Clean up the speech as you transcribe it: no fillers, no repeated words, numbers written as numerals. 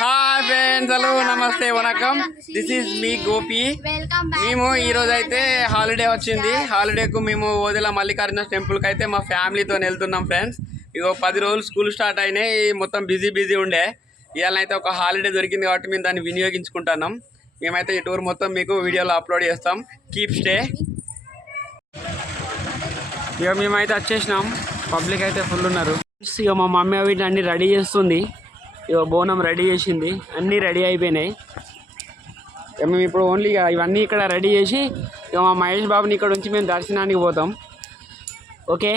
Hi friends, hello, నమస్తే, వనకం. This is మీ గోపి. మేము ఈరోజు అయితే హాలిడే వచ్చింది. హాలిడేకు మేము ఓదెల మల్లికార్జున టెంపుల్కి అయితే మా ఫ్యామిలీతో వెళ్తున్నాం ఫ్రెండ్స్. ఇగో 10 రోజులు స్కూల్ స్టార్ట్ అయినాయి, మొత్తం బిజీ ఉండే. ఇవాళ అయితే ఒక హాలిడే దొరికింది కాబట్టి మేము దాన్ని వినియోగించుకుంటున్నాం. మేమైతే ఈ టూర్ మొత్తం మీకు వీడియోలో అప్లోడ్ చేస్తాం. Keep stay. ఇక మేమైతే వచ్చేసినాం. పబ్లిక్ అయితే ఫుల్ ఉన్నారు. ఇక మా మమ్మీ వీటిని అన్ని రెడీ చేస్తుంది. ఇక బోనం రెడీ చేసింది, అన్నీ రెడీ అయిపోయినాయి. ఇక మేము ఇప్పుడు ఓన్లీ ఇవన్నీ ఇక్కడ రెడీ చేసి ఇక మా మహేష్ బాబుని ఇక్కడ ఉంచి మేము దర్శనానికి పోతాం. ఓకే.